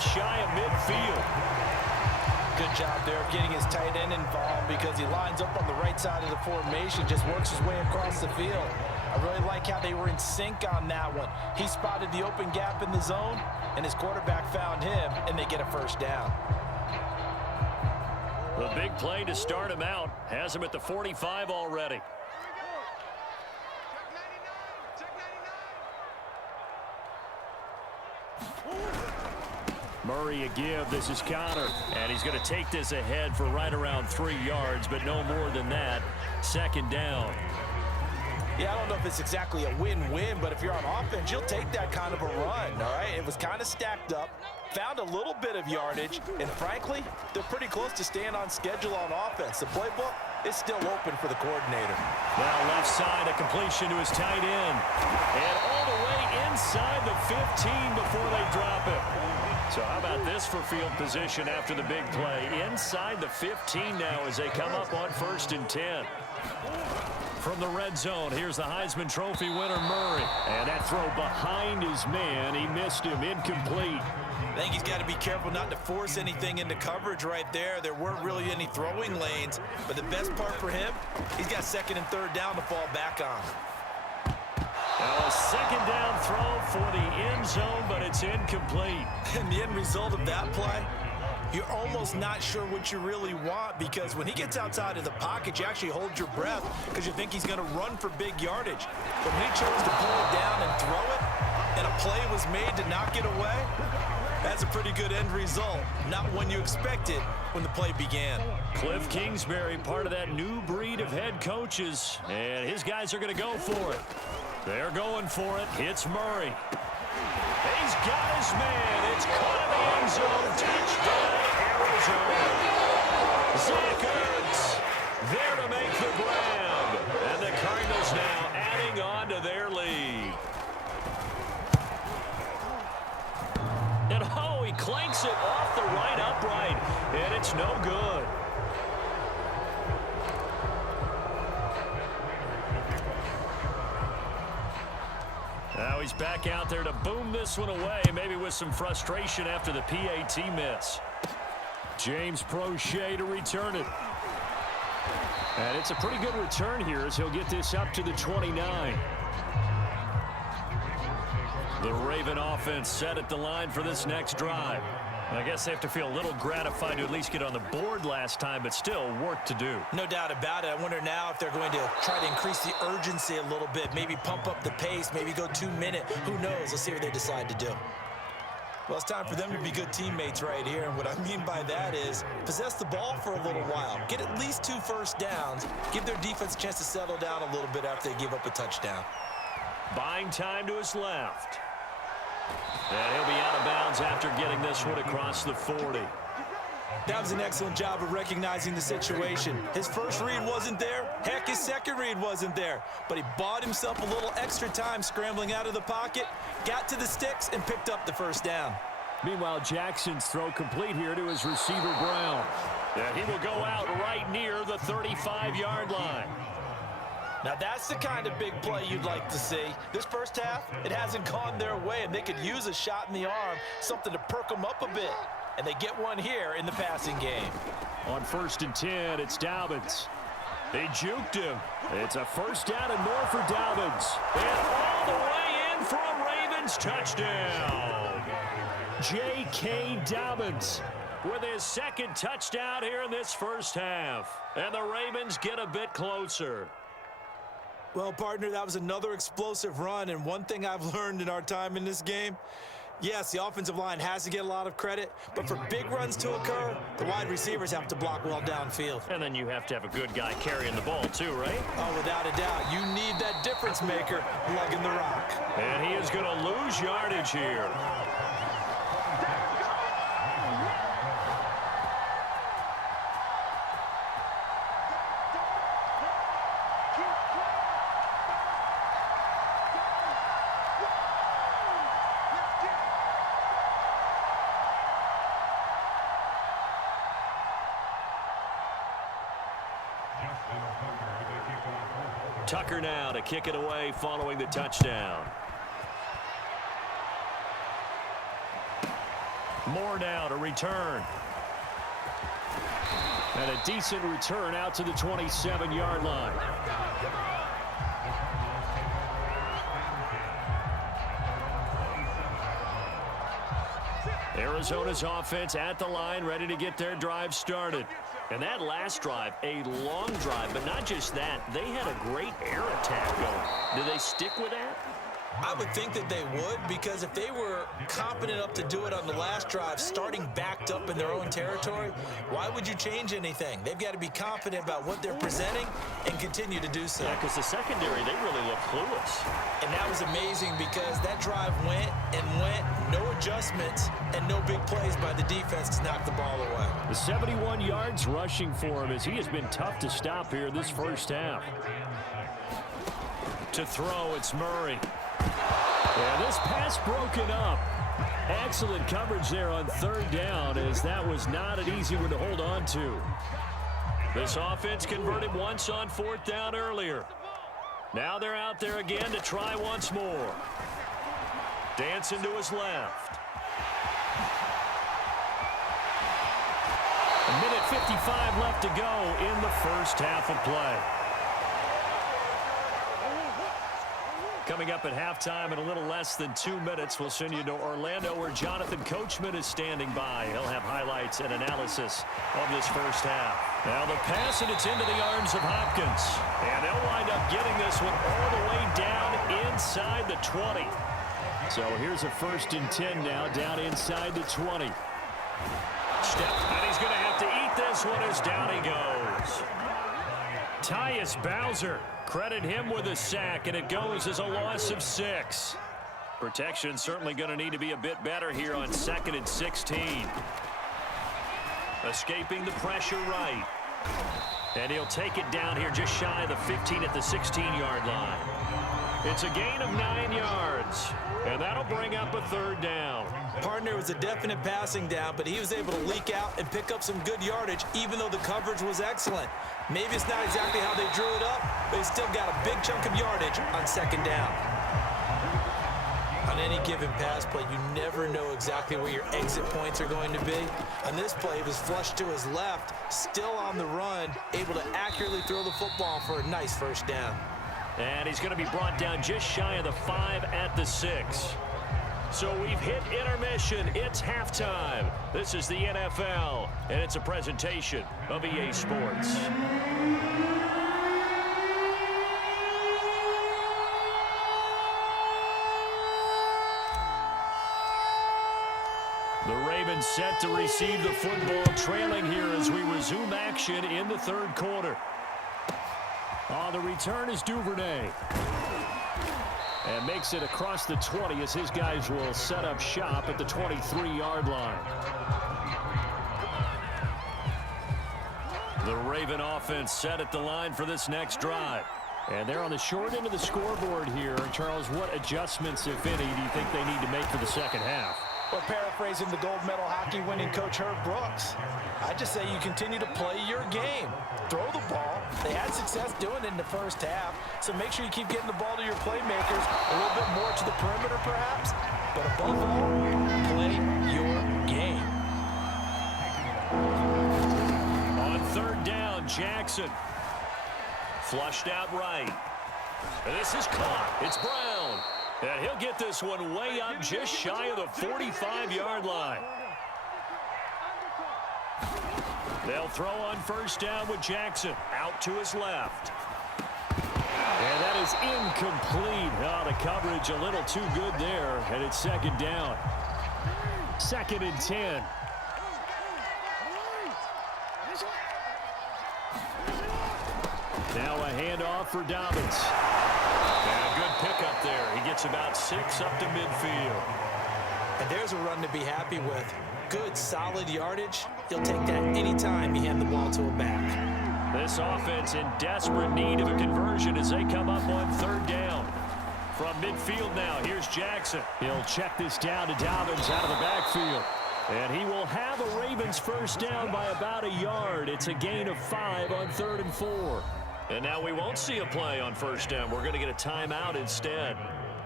shy of midfield. Good job there getting his tight end involved because he lines up on the right side of the formation, just works his way across the field. I really like how they were in sync on that one. He spotted the open gap in the zone, and his quarterback found him, and they get a first down. The big play to start him out has him at the 45 already. Murray a give. This is Connor. And he's going to take this ahead for right around 3 yards, but no more than that. Second down. Yeah, I don't know if it's exactly a win-win, but if you're on offense, you'll take that kind of a run, all right? It was kind of stacked up, found a little bit of yardage, and frankly, they're pretty close to staying on schedule on offense. The playbook is still open for the coordinator. Now left side, a completion to his tight end. And all the way inside the 15 before they drop it. So how about this for field position after the big play? Inside the 15 now as they come up on 1st and 10. From the red zone, here's the Heisman Trophy winner, Murray. And that throw behind his man, he missed him, incomplete. I think he's got to be careful not to force anything into coverage right there. There weren't really any throwing lanes, but the best part for him, he's got 2nd and 3rd down to fall back on. Now a 2nd down throw for the end zone, but it's incomplete. And the end result of that play, you're almost not sure what you really want, because when he gets outside of the pocket, you actually hold your breath because you think he's going to run for big yardage. But when he chose to pull it down and throw it, and a play was made to knock it away, that's a pretty good end result. Not one you expected when the play began. Cliff Kingsbury, part of that new breed of head coaches, and his guys are going to go for it. They're going for it. It's Murray. He's got his man. It's caught in the end zone. Touchdown, Arizona. Zach Ertz there to make the grab. And the Cardinals now adding on to their lead. And oh, he clanks it off the right upright. And it's no good. Now he's back out there to boom this one away, maybe with some frustration after the PAT miss. James Prochet to return it. And it's a pretty good return here as he'll get this up to the 29. The Raven offense set at the line for this next drive. I guess they have to feel a little gratified to at least get on the board last time, but still work to do. No doubt about it. I wonder now if they're going to try to increase the urgency a little bit, maybe pump up the pace, maybe go 2 minute. Who knows? Let's see what they decide to do. Well, it's time for them to be good teammates right here, and what I mean by that is possess the ball for a little while, get at least 2 first downs, give their defense a chance to settle down a little bit after they give up a touchdown. Buying time to his left. And he'll be out of bounds after getting this one across the 40. That was an excellent job of recognizing the situation. His first read wasn't there. Heck, his second read wasn't there. But he bought himself a little extra time scrambling out of the pocket, got to the sticks, and picked up the first down. Meanwhile, Jackson's throw complete here to his receiver, Brown. And he will go out right near the 35-yard line. Now that's the kind of big play you'd like to see. This first half, it hasn't gone their way, and they could use a shot in the arm, something to perk them up a bit. And they get one here in the passing game. On 1st and 10, it's Dobbins. They juked him. It's a first down and more for Dobbins. And all the way in for a Ravens touchdown. J.K. Dobbins with his 2nd touchdown here in this first half. And the Ravens get a bit closer. Well, partner, that was another explosive run, and one thing I've learned in our time in this game, yes, the offensive line has to get a lot of credit, but for big runs to occur, the wide receivers have to block well downfield. And then you have to have a good guy carrying the ball too, right? Oh, without a doubt. You need that difference maker lugging the rock. And he is going to lose yardage here. Tucker now to kick it away following the touchdown. More now to return. And a decent return out to the 27-yard line. Arizona's offense at the line, ready to get their drive started. And that last drive, a long drive, but not just that. They had a great air attack going. Do they stick with that? I would think that they would, because if they were competent enough to do it on the last drive, starting backed up in their own territory, why would you change anything? They've got to be confident about what they're presenting and continue to do so. Yeah, because the secondary, they really look clueless. And that was amazing because that drive went and went, no adjustments, and no big plays by the defense to knock the ball away. The 71 yards rushing for him as he has been tough to stop here this first half. To throw, it's Murray. And this pass broken up. Excellent coverage there on third down, as that was not an easy one to hold on to. This offense converted once on fourth down earlier. Now they're out there again to try once more. Dancing to his left. A minute 55 left to go in the first half of play. Coming up at halftime in a little less than 2 minutes, we'll send you to Orlando where Jonathan Coachman is standing by. He'll have highlights and analysis of this first half. Now the pass, and it's into the arms of Hopkins. And they'll wind up getting this one all the way down inside the 20. So here's a 1st and 10 now, down inside the 20. Step, and he's going to have to eat this one as down he goes. Tyus Bowser. Credit him with a sack, and it goes as a loss of 6. Protection certainly going to need to be a bit better here on 2nd and 16. Escaping the pressure right. And he'll take it down here just shy of the 15 at the 16-yard line. It's a gain of 9 yards, and that'll bring up a 3rd down. Partner was a definite passing down, but he was able to leak out and pick up some good yardage, even though the coverage was excellent. Maybe it's not exactly how they drew it up, but he still got a big chunk of yardage on 2nd down. On any given pass play, you never know exactly where your exit points are going to be. On this play, he was flushed to his left, still on the run, able to accurately throw the football for a nice 1st down. And he's going to be brought down just shy of the 5 at the 6. So we've hit intermission. It's halftime. This is the NFL, and it's a presentation of EA Sports. The Ravens set to receive the football, trailing here as we resume action in the 3rd quarter. On the return is Duvernay. And makes it across the 20 as his guys will set up shop at the 23-yard line. The Raven offense set at the line for this next drive. And they're on the short end of the scoreboard here. Charles, what adjustments, if any, do you think they need to make for the second half? Well, paraphrasing the gold medal hockey winning coach Herb Brooks, I just say you continue to play your game. Throw the ball. They had success doing it in the first half, so make sure you keep getting the ball to your playmakers, a little bit more to the perimeter perhaps, but above all, play your game. On 3rd down, Jackson. Flushed out right. And this is caught. It's Brown. And he'll get this one way up just shy of the 45-yard line. They'll throw on 1st down with Jackson out to his left. And that is incomplete. Oh, the coverage a little too good there, and it's 2nd down. 2nd and 10. Now a handoff for Dobbins. And a good pickup there. He gets about 6 up to midfield. And there's a run to be happy with. Good, solid yardage. He'll take that anytime you hand the ball to a back. This offense in desperate need of a conversion as they come up on 3rd down. From midfield now, here's Jackson. He'll check this down to Dobbins out of the backfield. And he will have a Ravens 1st down by about a yard. It's a gain of 5 on 3rd and 4. And now we won't see a play on 1st down. We're going to get a timeout instead.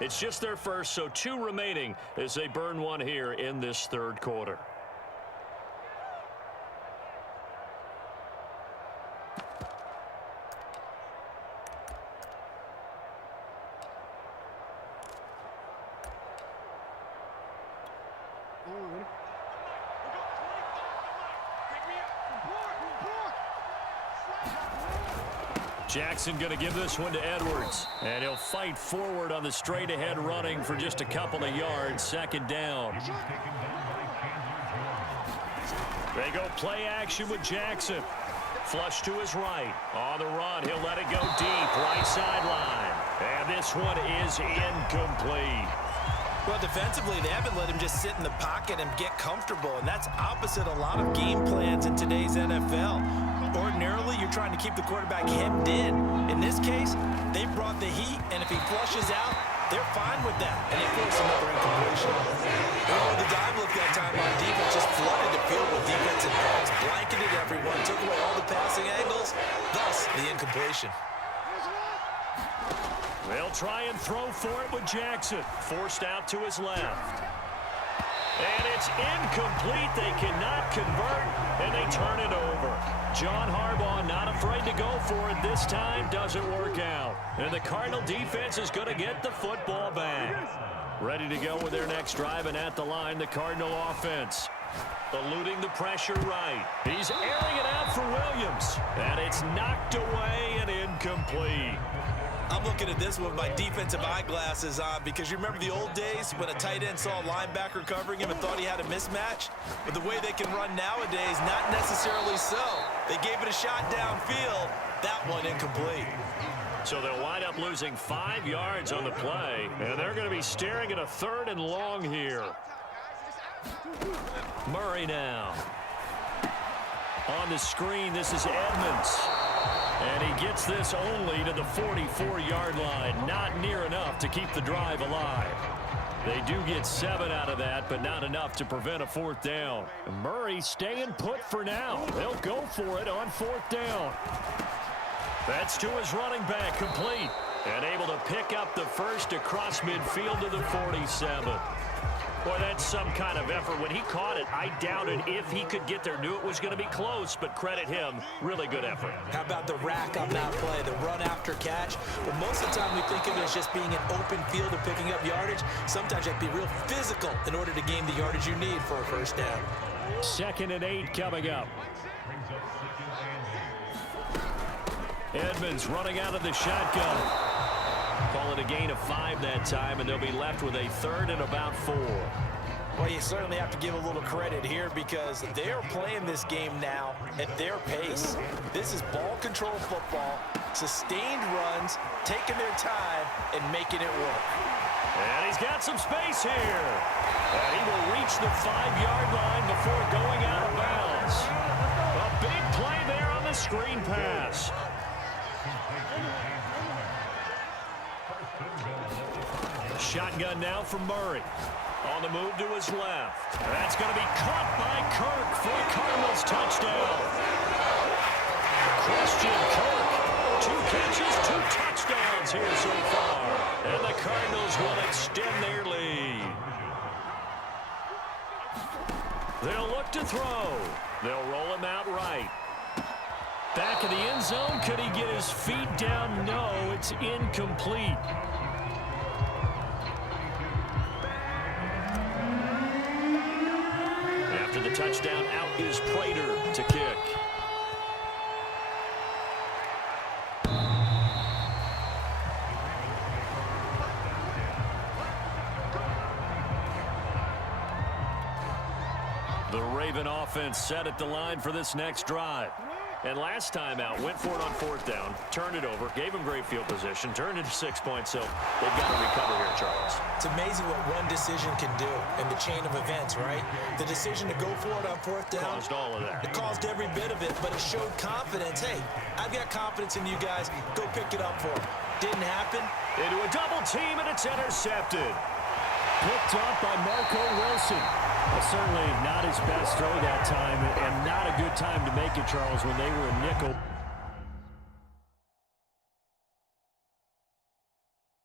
It's just their first, so 2 remaining as they burn one here in this third quarter. Jackson going to give this one to Edwards. And he'll fight forward on the straight-ahead running for just a couple of yards. Second down. They go play action with Jackson. Flush to his right. On the run, he'll let it go deep. Right sideline. And this one is incomplete. Well, defensively, they haven't let him just sit in the pocket and get comfortable, and that's opposite a lot of game plans in today's NFL. Ordinarily, you're trying to keep the quarterback hemmed in. In this case, they brought the heat, and if he flushes out, they're fine with that, and they force another incompletion. The dive look that time on defense just flooded the field with defensive backs, blanketed everyone, took away all the passing angles, thus the incompletion. They'll try and throw for it with Jackson. Forced out to his left. And it's incomplete. They cannot convert, and they turn it over. John Harbaugh not afraid to go for it this time. Doesn't work out. And the Cardinal defense is going to get the football back. Ready to go with their next drive, and at the line, the Cardinal offense. Eluding the pressure right. He's airing it out for Williams. And it's knocked away and incomplete. I'm looking at this with my defensive eyeglasses on because you remember the old days when a tight end saw a linebacker covering him and thought he had a mismatch? But the way they can run nowadays, not necessarily so. They gave it a shot downfield. That one incomplete. So they'll wind up losing 5 yards on the play, and they're going to be staring at a 3rd and long here. Murray now. On the screen, this is Edmonds. And he gets this only to the 44-yard line. Not near enough to keep the drive alive. They do get 7 out of that, but not enough to prevent a 4th down. Murray staying put for now. They'll go for it on 4th down. That's to his running back, complete. And able to pick up the first across midfield to the 47. Boy, that's some kind of effort. When he caught it, I doubted if he could get there. Knew it was going to be close, but credit him. Really good effort. How about the rack on that play, the run after catch? But most of the time we think of it as just being an open field and picking up yardage. Sometimes you have to be real physical in order to gain the yardage you need for a first down. 2nd and 8 coming up. Edmonds running out of the shotgun. Call it a gain of 5 that time, and they'll be left with a 3rd and about 4. Well, you certainly have to give a little credit here because they're playing this game now at their pace. This is ball control football, sustained runs, taking their time, and making it work. And he's got some space here. And he will reach the 5-yard line before going out of bounds. A big play there on the screen pass. Shotgun now for Murray. On the move to his left. That's going to be caught by Kirk for a Cardinals touchdown. Christian Kirk, 2 catches, 2 touchdowns here so far. And the Cardinals will extend their lead. They'll look to throw. They'll roll him out right. Back of the end zone. Could he get his feet down? No, it's incomplete. After the touchdown, out is Prater to kick. The Raven offense set at the line for this next drive. And last time out, went for it on 4th down, turned it over, gave him great field position, turned it to 6 points, so they've got to recover here, Charles. It's amazing what one decision can do in the chain of events, right? The decision to go for it on 4th down. Caused all of that. It caused every bit of it, but it showed confidence. Hey, I've got confidence in you guys. Go pick it up for them. Didn't happen. Into a double team, and it's intercepted. Picked up by Marco Wilson. Well, certainly not his best throw that time, and not a good time to make it, Charles, when they were in nickel.